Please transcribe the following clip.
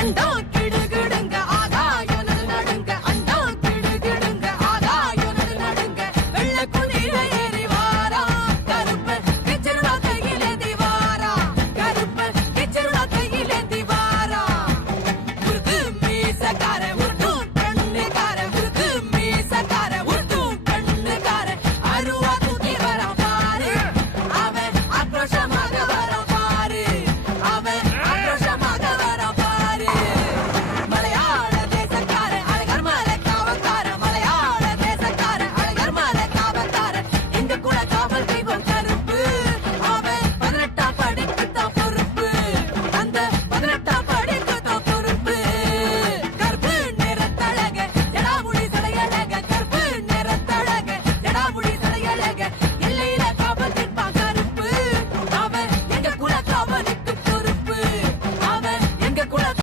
Don't.